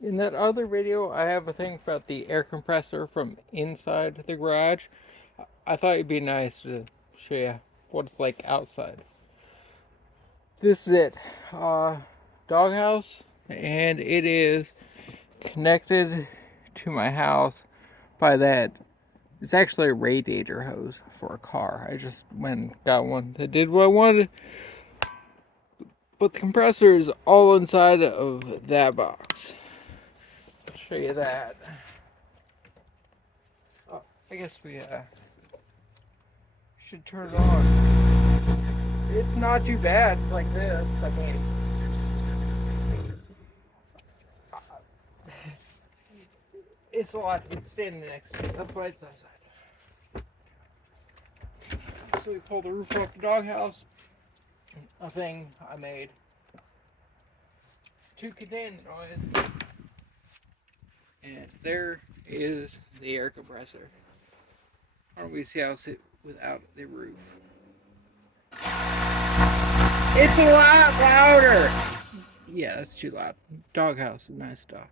In that other video, I have a thing about the air compressor from inside the garage. I thought it'd be nice to show you what it's like outside. This is it. Doghouse, and it is connected to my house by that. It's actually a radiator hose for a car. I just went and got one that did what I wanted. But the compressor is all inside of that box. I'll show you that. Oh, I guess we should turn it on. It's not too bad like this. I mean, it's a lot to be standing next to. That's why it's outside. So we pulled the roof off the doghouse. A thing I made to contain the noise. And there is the air compressor. Why don't we see how it's without the roof? It's a lot louder! Yeah, that's too loud. Doghouse is nice stuff.